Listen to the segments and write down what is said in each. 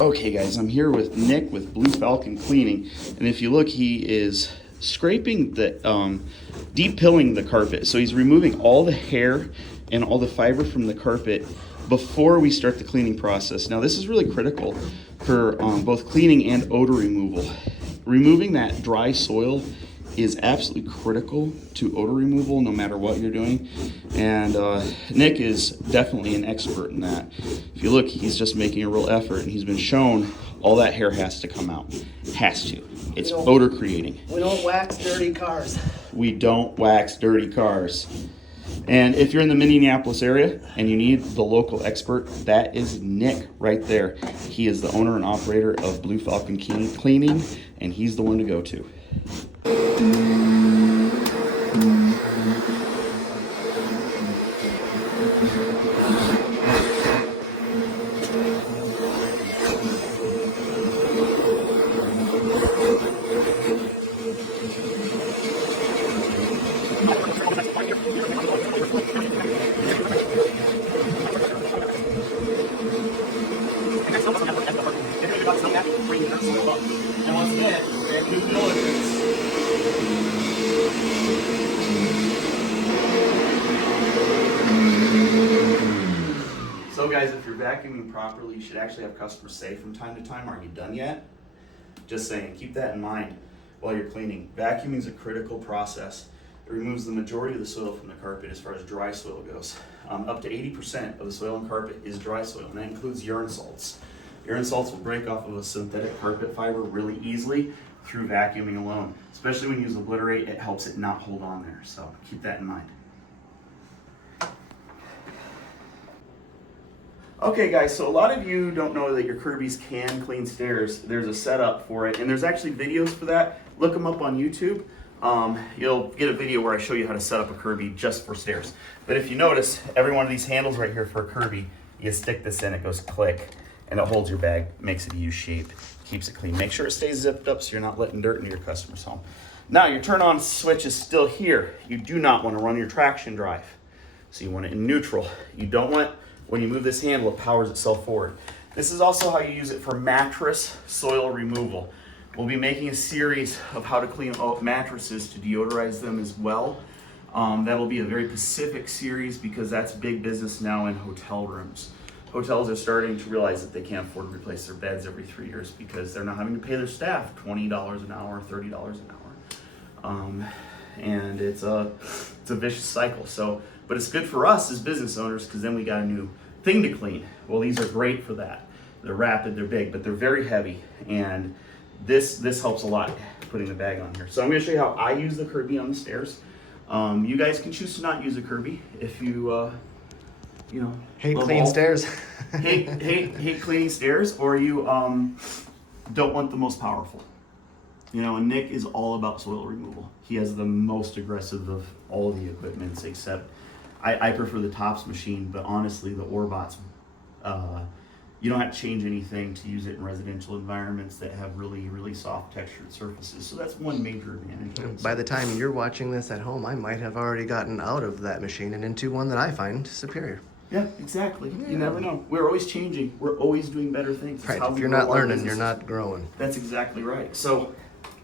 Okay guys, I'm here with Nick with Blue Falcon Cleaning, and if you look, he is scraping the, deep pilling the carpet. So he's removing all the hair and all the fiber from the carpet before we start the cleaning process. Now this is really critical for both cleaning and odor removal. Removing that dry soil is absolutely critical to odor removal no matter what you're doing, and Nick is definitely an expert in that. If you look, he's just making a real effort, and he's been shown all that hair has to come out. Has to. It's odor creating. We don't wax dirty cars. We don't wax dirty cars. And if you're in the Minneapolis area and you need the local expert, that is Nick right there. He is the owner and operator of Blue Falcon Cleaning, and he's the one to go to. And once again, due diligence. So guys, if you're vacuuming properly, you should actually have customers say from time to time, "Are you done yet?" Just saying, keep that in mind while you're cleaning. Vacuuming is a critical process. It removes the majority of the soil from the carpet as far as dry soil goes. Up to 80% of the soil and carpet is dry soil, and that includes urine salts. Urine salts will break off of a synthetic carpet fiber really easily through vacuuming alone. Especially when you use obliterate, it helps it not hold on there, so keep that in mind. Okay guys, so a lot of you don't know that your Kirby's can clean stairs. There's a setup for it, and there's actually videos for that. Look them up on YouTube. You'll get a video where I show you how to set up a Kirby just for stairs. But if you notice, every one of these handles right here for a Kirby, you stick this in, it goes click, and it holds your bag, makes it a U shape, keeps it clean. Make sure it stays zipped up so you're not letting dirt into your customer's home. Now your turn on switch is still here. You do not want to run your traction drive. So you want it in neutral. You don't want, when you move this handle, it powers itself forward. This is also how you use it for mattress soil removal. We'll be making a series of how to clean out mattresses to deodorize them as well. That'll be a very specific series because that's big business now in hotel rooms. Hotels are starting to realize that they can't afford to replace their beds every 3 years because they're not having to pay their staff $20 an hour, $30 an hour. And it's a vicious cycle. So, but it's good for us as business owners because then we got a new thing to clean. Well, these are great for that. They're rapid, they're big, but they're very heavy. And this helps a lot putting the bag on here. So I'm going to show you how I use the Kirby on the stairs. You guys can choose to not use a Kirby if you, you know, Hate clean stairs. hate cleaning stairs, or you don't want the most powerful. You know, and Nick is all about soil removal. He has the most aggressive of all the equipments, except I prefer the Tops machine, but honestly, the Orbot's, you don't have to change anything to use it in residential environments that have really, really soft textured surfaces. So that's one major advantage. By the time you're watching this at home, I might have already gotten out of that machine and into one that I find superior. Yeah, exactly. Yeah. You never know. We're always changing. We're always doing better things. Right. If you're not learning, you're not growing. That's exactly right. So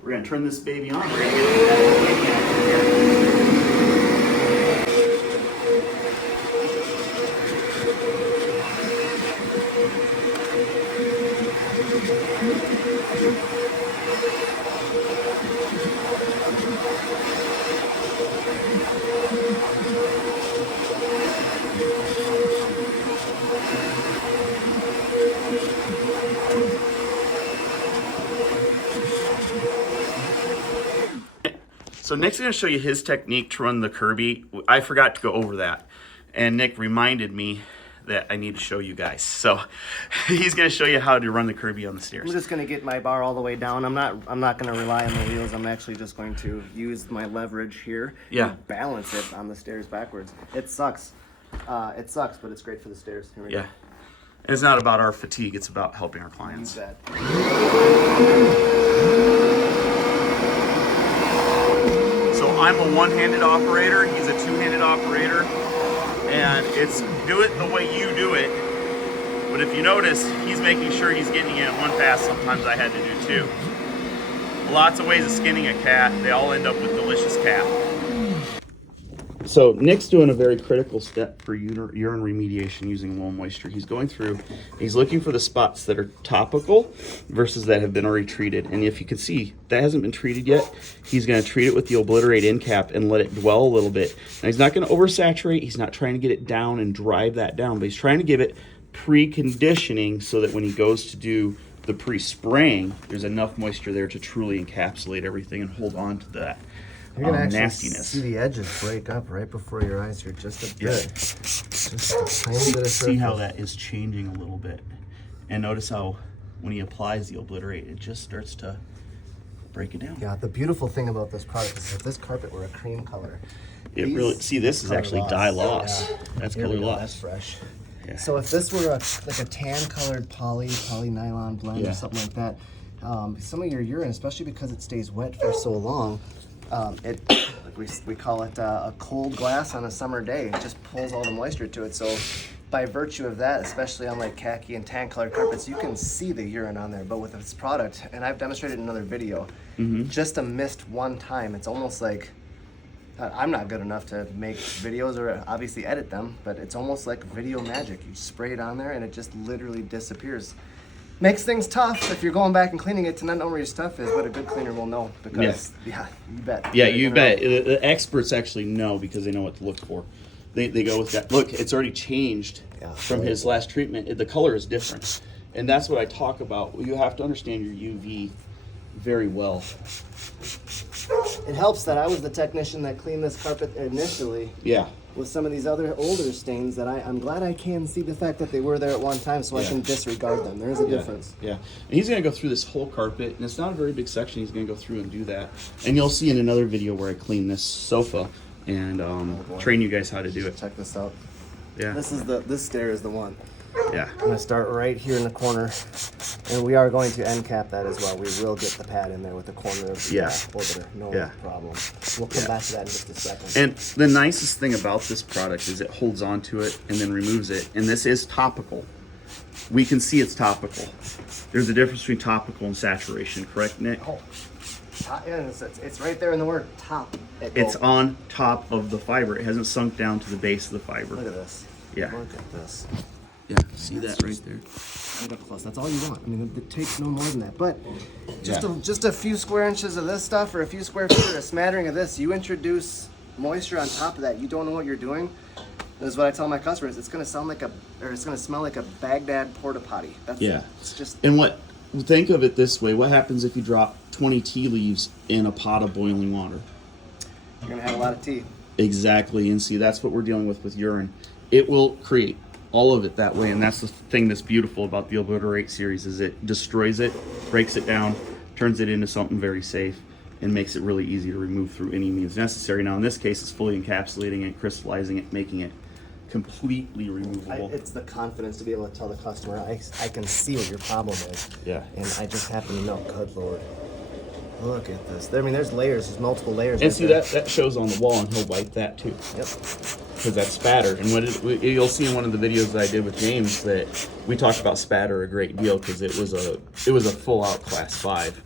we're going to turn this baby on. We're going to get that baby out here. So Nick's going to show you his technique to run the Kirby. I forgot to go over that, and Nick reminded me that I need to show you guys. So he's going to show you how to run the Kirby on the stairs. I'm just going to get my bar all the way down. I'm not going to rely on the wheels. I'm actually just going to use my leverage here. Yeah. And balance it on the stairs backwards. It sucks. It sucks, but it's great for the stairs. Here we go. And it's not about our fatigue. It's about helping our clients. Use that. So I'm a one-handed operator. He's a two-handed operator. And it's do it the way you do it But if you notice, he's making sure he's getting it in one pass. Sometimes I had to do two. Lots of ways of skinning a cat. They all end up with delicious cat. So Nick's doing a very critical step for urine remediation using low moisture. He's going through, he's looking for the spots that are topical versus that have been already treated. And if you can see, that hasn't been treated yet. He's going to treat it with the obliterate end cap and let it dwell a little bit. Now he's not going to oversaturate. He's not trying to get it down and drive that down, but he's trying to give it preconditioning so that when he goes to do the pre-spraying, there's enough moisture there to truly encapsulate everything and hold on to that. You're gonna actually nastiness. see the edges break up right before your eyes here, just a bit. Yeah. Just a tiny bit of See how surface. that is changing a little bit. And notice how when he applies the obliterate, it just starts to break it down. Yeah, the beautiful thing about this product is if this carpet were a cream color, It really, see, this is actually dye loss. Yeah. That's Here color we go, loss. That's fresh. Yeah. So if this were like a tan colored poly nylon blend Yeah. or something like that, some of your urine, especially because it stays wet for so long, it like we call it a cold glass on a summer day. It just pulls all the moisture to it. So by virtue of that, especially on like khaki and tan colored carpets, you can see the urine on there. But with this product, and I've demonstrated in another video, just a mist one time, it's almost like, I'm not good enough to make videos or obviously edit them, but it's almost like video magic. You spray it on there and it just literally disappears. Makes things tough if you're going back and cleaning it to not know where your stuff is, but a good cleaner will know because, yeah you bet. Yeah, you bet. The experts actually know because they know what to look for. They go with that. Look, it's already changed from his last treatment. The color is different. And that's what I talk about. You have to understand your UV very well. It helps that I was the technician that cleaned this carpet initially. Yeah. With some of these other older stains that I'm glad I can see the fact that they were there at one time so I can disregard them. There is a difference. Yeah. And he's going to go through this whole carpet, and it's not a very big section. He's going to go through and do that. And you'll see in another video where I clean this sofa and train you guys how to do it. Check this out. Yeah. This stair is the one. Yeah. I'm gonna start right here in the corner, and we are going to end cap that as well. We will get the pad in there with the corner of the orbiter, no problem. We'll come back to that in just a second. And the nicest thing about this product is it holds on to it and then removes it. And this is topical. We can see it's topical. There's a difference between topical and saturation, correct, Nick? Oh, yeah, it's right there in the word top. It's on top of the fiber. It hasn't sunk down to the base of the fiber. Look at this. Yeah. Look at this. Yeah, see that right there? Right up close. That's all you want. I mean, it takes no more than that. But just a few square inches of this stuff, or a few square feet, or a smattering of this, you introduce moisture on top of that. You don't know what you're doing. This is what I tell my customers. It's gonna sound like it's gonna smell like a Baghdad porta potty. That's it's just. And think of it this way: what happens if you drop 20 tea leaves in a pot of boiling water? You're gonna have a lot of tea. Exactly, and see, that's what we're dealing with urine. It will create all of it that way, and that's the thing that's beautiful about the Obliterate series is it destroys it, breaks it down, turns it into something very safe, and makes it really easy to remove through any means necessary. Now in this case, it's fully encapsulating it, crystallizing it, making it completely removable. It's the confidence to be able to tell the customer, I can see what your problem is. Yeah. And I just happen to know. Good Lord. Look at this. I mean, there's layers. There's multiple layers. And see, that shows on the wall, and he'll wipe that too. Yep. Because that's spatter. And you'll see in one of the videos that I did with James that we talked about spatter a great deal because it was a full out class 5.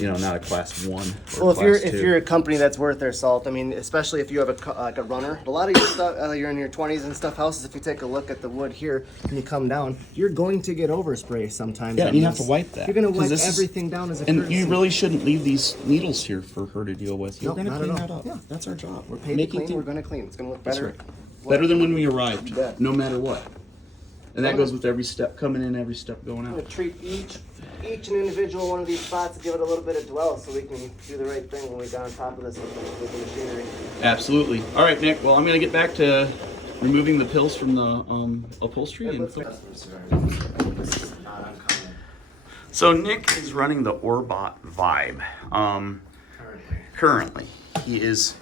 Not a class 1 or well, if class 2. you're a company that's worth their salt, I mean, especially if you have a runner, a lot of your stuff, you're in your 20s and stuff houses. If you take a look at the wood here and you come down, you're going to get overspray sometimes. Yeah, and you have to wipe that. You're going to wipe everything down as a and courtesy. you really shouldn't leave these needles here for her to deal with. You're going to not clean at that all. up. Yeah. That's our job. We're paid to clean. We're going to clean. It's going to look better. That's right. Better than when we arrived, Yeah. no matter what. And that goes with every step coming in, every step going I'm out. going to treat each and individual one of these spots to give it a little bit of dwell so we can do the right thing when we get on top of this with the machinery. Absolutely. All right, Nick. Well, I'm going to get back to removing the pills from the upholstery. So Nick is running the Orbot Vibe. Currently, he is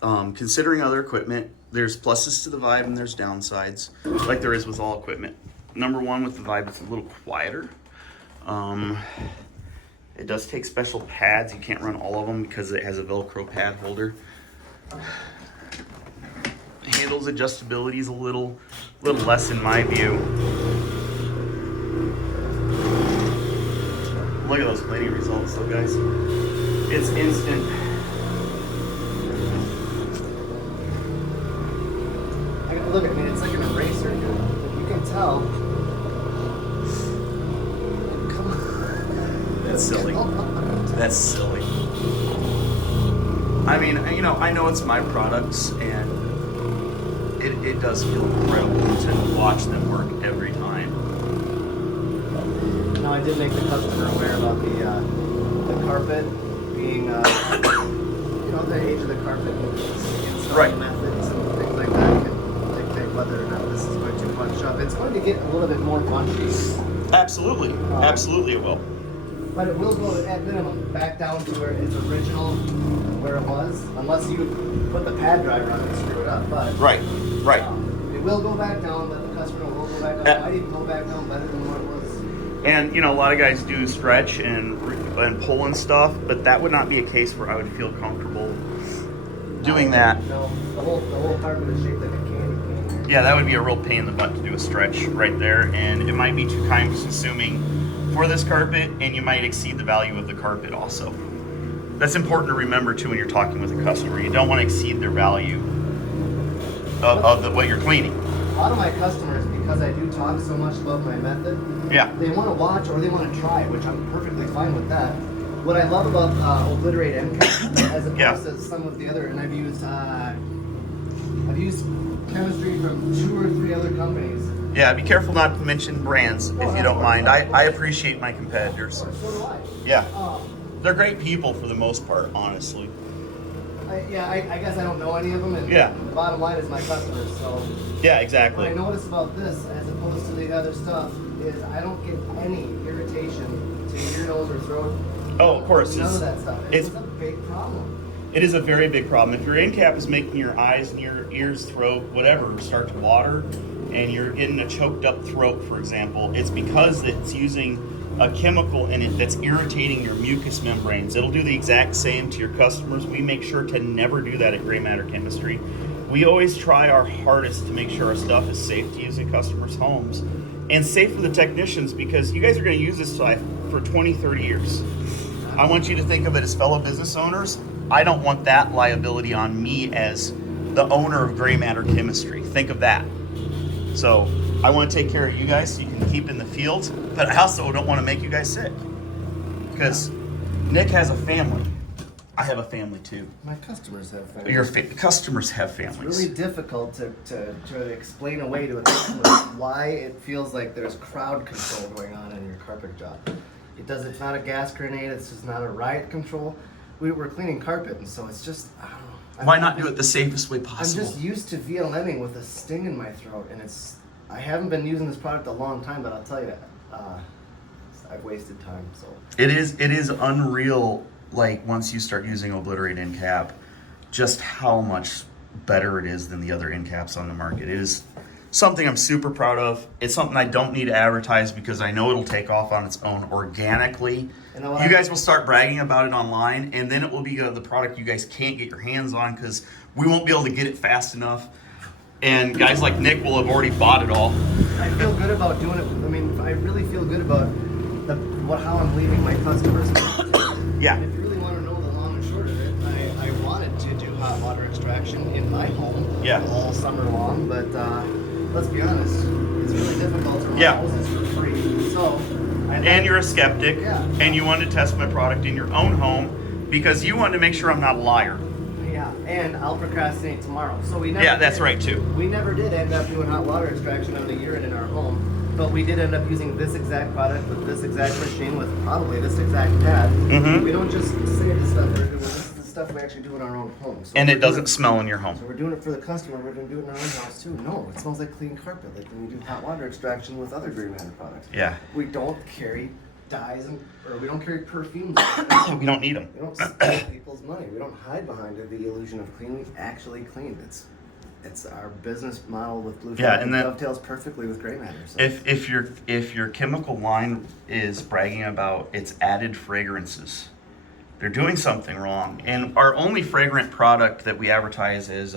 considering other equipment. There's pluses to the Vibe and there's downsides, like there is with all equipment. Number one, with the Vibe, it's a little quieter. It does take special pads. You can't run all of them because it has a Velcro pad holder. Handles adjustability is a little less in my view. Look at those cleaning results though, guys. It's instant. Look, I mean, it's like an eraser, dude. You can tell. Come on. That's silly. That's silly. I mean, you know, I know it's my products, and it does feel incredible to watch them work every time. No, I did make the customer aware about the carpet being, you know, the age of the carpet, Right. methods and things like that can dictate whether or not this is going to bunch up. It's going to get a little bit more bunchy. Absolutely. Absolutely it will. But it will go at minimum back down to where its original, where it was, unless you put the pad driver on it and screw it up. But Right. Right. it will go back down, but the customer will go back down. It might even go back down better than what it was. And you know, a lot of guys do stretch and pull and stuff, but that would not be a case where I would feel comfortable doing that. No, the whole carpet is shaped like a candy cane. Yeah, that would be a real pain in the butt to do a stretch right there, and it might be too time consuming for this carpet, and you might exceed the value of the carpet also. That's important to remember too when you're talking with a customer. You don't want to exceed their value of what you're cleaning. A lot of my customers, because I do talk so much about my method, Yeah. they want to watch or they want to try, which I'm perfectly fine with that. What I love about obliterate MCAP as opposed to some of the other, and I've used chemistry from 2 or 3 other companies. Yeah, be careful not to mention brands if you don't mind. I appreciate my competitors. So do I. Yeah. They're great people for the most part, honestly. I guess I don't know any of them, and Yeah. the bottom line is my customers. So Yeah, what exactly. I notice about this, as opposed to the other stuff, is I don't get any irritation to ear, nose, or throat. Oh, of course. None of that stuff. It's It's a big problem. It is a very big problem. If your end cap is making your eyes and your ears, throat, whatever, start to water, and you're getting a choked up throat, for example, it's because it's using a chemical in it that's irritating your mucous membranes. It'll do the exact same to your customers. We make sure to never do that at Gray Matter Chemistry. We always try our hardest to make sure our stuff is safe to use in customers' homes and safe for the technicians, because you guys are going to use this stuff for 20, 30 years. I want you to think of it as fellow business owners. I don't want that liability on me as the owner of Gray Matter Chemistry. Think of that. So I want to take care of you guys so you can keep in the field, but I also don't want to make you guys sick, because Nick has a family. I have a family too. My customers have families. Your customers have It's families. really difficult to explain away to a customer why it feels like there's crowd control going on in your carpet job. It's not a gas grenade, it's just not a riot control. We're cleaning carpet, and so it's just, I don't know. Why not do it the safest way I'm possible? just used to VLMing with a sting in my throat, and I haven't been using this product a long time, but I'll tell you, I've wasted time, so. It is unreal, like, once you start using Obliterate end cap, just how much better it is than the other end caps on the market. It is something I'm super proud of. It's something I don't need to advertise because I know it'll take off on its own organically. You guys will start bragging about it online, and then it will be the product you guys can't get your hands on because we won't be able to get it fast enough. And guys like Nick will have already bought it all. I feel good about doing it. I mean, I really feel good about how I'm leaving my customers. Yeah. If you really want to know the long and short of it, I wanted to do hot water extraction in my home all summer long, but let's be honest, it's really difficult to run hoses for free. So, and you're a skeptic, Yeah. and you wanted to test my product in your own home because you wanted to make sure I'm not a liar. Yeah, and I'll procrastinate tomorrow. So we never. Yeah, that's right too. We never did end up doing hot water extraction of the urine in our home, but we did end up using this exact product with this exact machine with probably this exact pad. Mhm. We don't just say this stuff we're doing. This is the stuff we actually do in our own home. So And we're it doesn't doing- smell in your home. So we're doing it for the customer. We're going to do it in our own house too. No, it smells like clean carpet, like when you do hot water extraction with other Gray Matter products. Yeah. We don't carry dyes or we don't carry perfumes. We don't need them. We don't steal people's money. We don't hide behind the illusion of clean. We actually clean. It's our business model with Blue Yeah, Falcon and that- dovetails perfectly with Gray Matter. So. If your chemical line is bragging about its added fragrances, they're doing something wrong. And our only fragrant product that we advertise as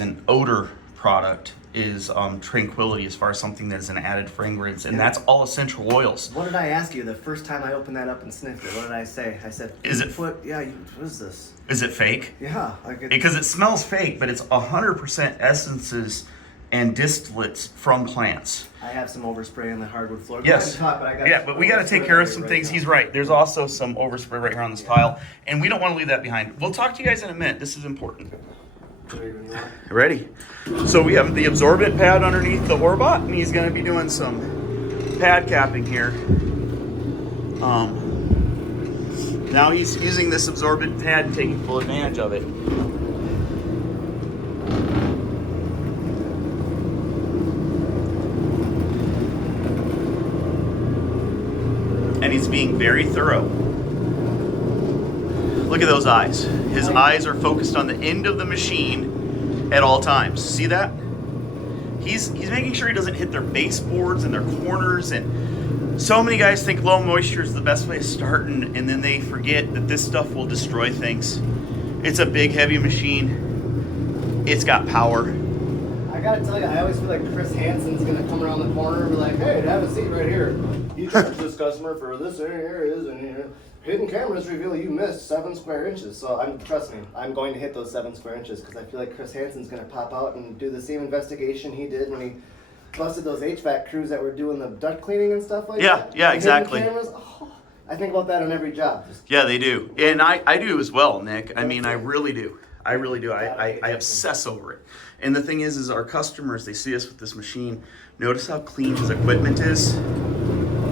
an odor product is tranquility as far as something that is an added fragrance, and that's all essential oils. What did I ask you the first time I opened that up and sniffed it? What did I say? I said, Is it what is this? Is it fake? Yeah. Because it smells fake, but it's 100% essences and distillates from plants. I have some overspray on the hardwood floor. Yes. But we got to take care of some things. He's right. There's also some overspray right here on this tile, and we don't want to leave that behind. We'll talk to you guys in a minute. This is important. Ready? So we have the absorbent pad underneath the Orbot, and he's going to be doing some pad capping here. Now he's using this absorbent pad and taking full advantage of it. And he's being very thorough. Look at those eyes. His eyes are focused on the end of the machine at all times. See that? He's making sure he doesn't hit their baseboards and their corners. And so many guys think low moisture is the best way to start, and then they forget that this stuff will destroy things. It's a big, heavy machine. It's got power. I gotta tell you, I always feel like Chris Hansen's gonna come around the corner and be like, "Hey, have a seat right here. You charge this customer for this, and here it is, and here. Hidden cameras reveal you missed 7 square inches." So trust me, I'm going to hit those 7 square inches because I feel like Chris Hansen's gonna pop out and do the same investigation he did when he busted those HVAC crews that were doing the duct cleaning and stuff like that. Yeah, exactly. Hidden cameras. Oh, I think about that on every job. Yeah, they do, and I do as well, Nick. I mean, I really do. I really do. I obsess over it. And the thing is our customers, they see us with this machine. Notice how clean his equipment is.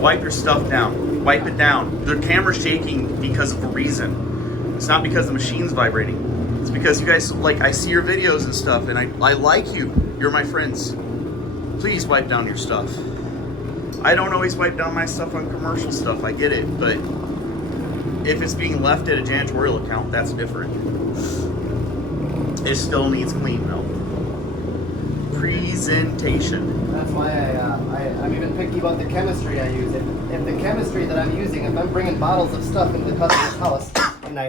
Wipe your stuff down. Wipe it down. The camera's shaking because of a reason. It's not because the machine's vibrating. It's because you guys, like, I see your videos and stuff, and I like you. You're my friends. Please wipe down your stuff. I don't always wipe down my stuff on commercial stuff. I get it, but if it's being left at a janitorial account, that's different. It still needs clean though. Presentation. That's why I'm even picky about the chemistry I use. If the chemistry that I'm using, if I'm bringing bottles of stuff into the customer's house, and I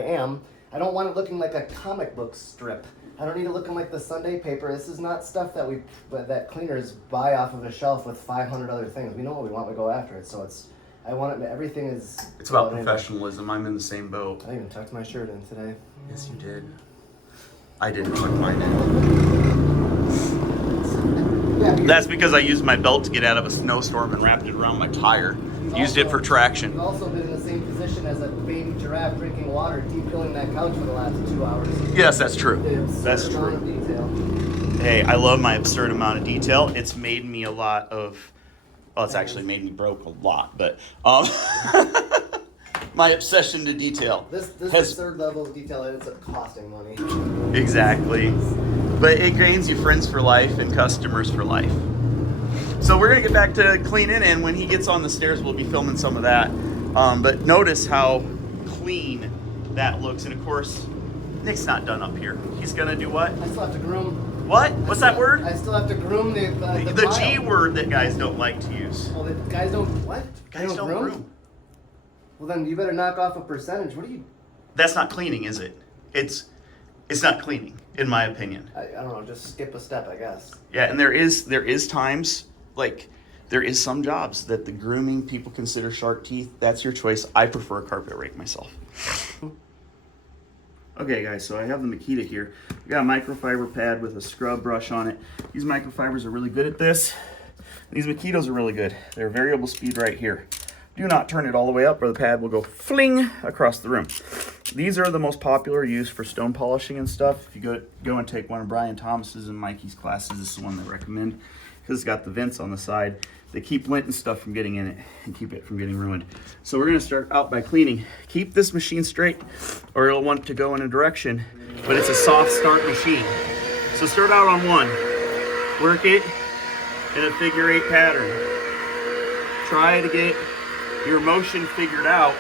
don't want it looking like a comic book strip. I don't need it looking like the Sunday paper. This is not stuff that cleaners buy off of a shelf with 500 other things. We know what we want, we go after it. So I want it. Everything is. It's about professionalism. I'm in the same boat. I even tucked my shirt in today. Yes, you did. I didn't tuck mine in. Yeah, That's because I used my belt to get out of a snowstorm and wrapped it around my tire. Used it for traction. You've also been in the same position as a baby giraffe drinking water, deep peeling that couch for the last 2 hours. Yes, that's true. That's true. Hey, I love my absurd amount of detail. It's made me a lot of. Well, it's actually made me broke a lot, but my obsession to detail. This is third level of detail, and it's costing money. Exactly. But it gains you friends for life and customers for life. So we're going to get back to cleaning, and when he gets on the stairs, we'll be filming some of that. But notice how clean that looks. And of course, Nick's not done up here. He's going to do what? I still have to groom. What? What's that word? I still have to groom the G word that guys don't like to use. Well, the guys don't what? Guys don't groom. Well, then you better knock off a percentage. What do you? That's not cleaning, is it? It's not cleaning, in my opinion. I don't know. Just skip a step, I guess. Yeah, and there is times, like, there is some jobs that the grooming people consider shark teeth. That's your choice. I prefer a carpet rake myself. Okay, guys, so I have the Makita here. We got a microfiber pad with a scrub brush on it. These microfibers are really good at this. These Makitas are really good. They're variable speed right here. Do not turn it all the way up or the pad will go fling across the room. These are the most popular used for stone polishing and stuff. If you go and take one of Brian Thomas's and Mikey's classes, this is the one they recommend because it's got the vents on the side. They keep lint and stuff from getting in it and keep it from getting ruined. So we're gonna start out by cleaning. Keep this machine straight or it'll want to go in a direction, but it's a soft start machine. So start out on one. Work it in a figure 8 pattern. Try to get your motion figured out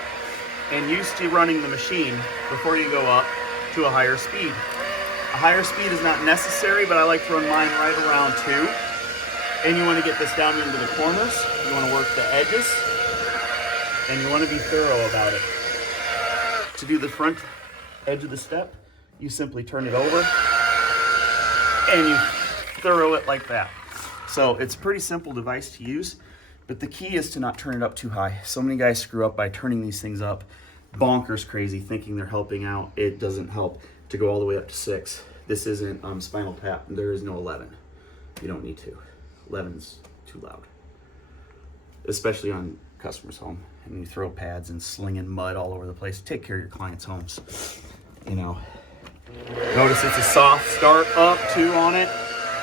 and used to running the machine before you go up to a higher speed. A higher speed is not necessary, but I like to run mine right around 2. And you want to get this down into the corners. You want to work the edges. And you want to be thorough about it. To do the front edge of the step, you simply turn it over and you thorough it like that. So it's a pretty simple device to use, but the key is to not turn it up too high. So many guys screw up by turning these things up bonkers crazy, thinking they're helping out. It doesn't help to go all the way up to 6. This isn't Spinal Tap. There is no 11. You don't need to. 11's too loud, especially on customers' home, and you throw pads and slinging mud all over the place. Take care of your clients' homes. You know. Notice it's a soft start up too on it.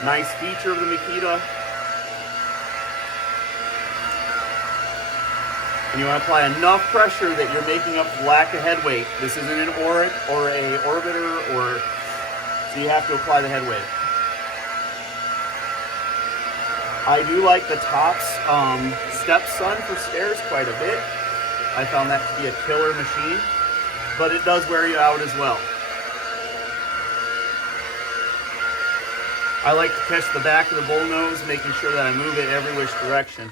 Nice feature of the Makita. And you want to apply enough pressure that you're making up the lack of head weight. This isn't an orbiter, so you have to apply the head weight. I do like the Tops Stepson for stairs quite a bit. I found that to be a killer machine, but it does wear you out as well. I like to catch the back of the bull nose, making sure that I move it every which direction.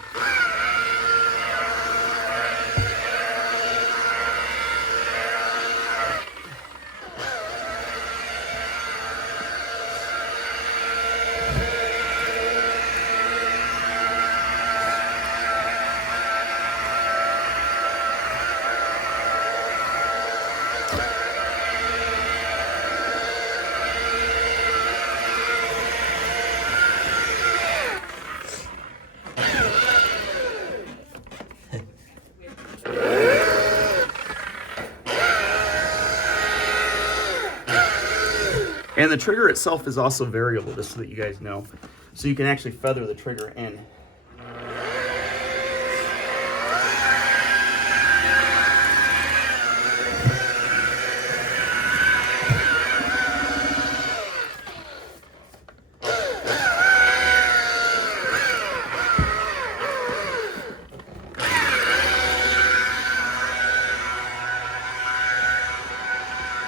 And the trigger itself is also variable, just so that you guys know. So you can actually feather the trigger in.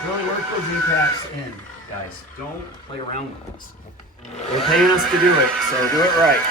Really work those impacts in, guys. Don't play around with this. They're paying us to do it, so do it right.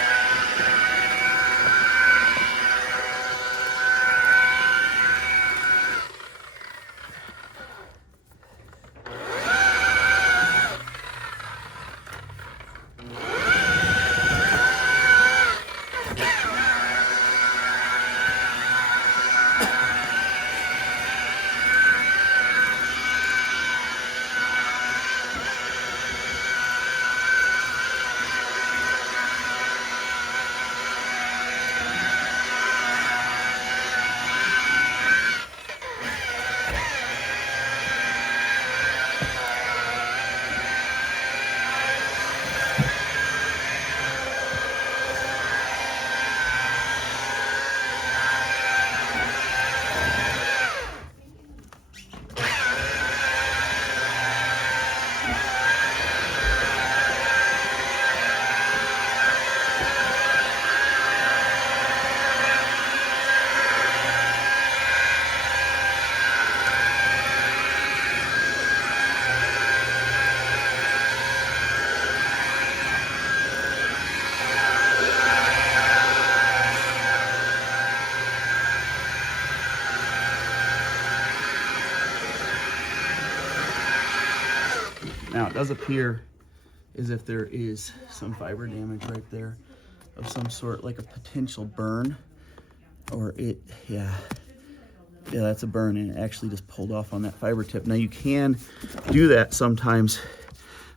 Now it does appear as if there is some fiber damage right there of some sort, like a potential burn, or yeah, that's a burn, and it actually just pulled off on that fiber tip. Now you can do that sometimes,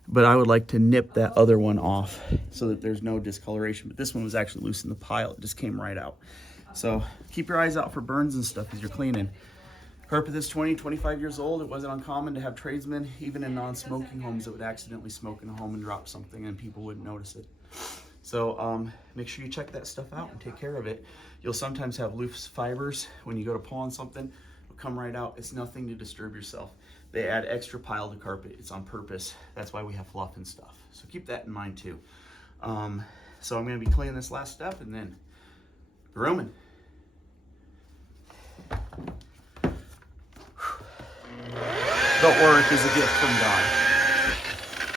but I would like to nip that other one off so that there's no discoloration. But this one was actually loose in the pile. It just came right out. So keep your eyes out for burns and stuff as you're cleaning. Carpet is 20, 25 years old. It wasn't uncommon to have tradesmen, even in non-smoking homes, that would accidentally smoke in a home and drop something and people wouldn't notice it. So make sure you check that stuff out and take care of it. You'll sometimes have loose fibers when you go to pull on something. It'll come right out. It's nothing to disturb yourself. They add extra pile to carpet. It's on purpose. That's why we have fluff and stuff. So keep that in mind too. So I'm going to be cleaning this last step and then grooming. The work is a gift from God.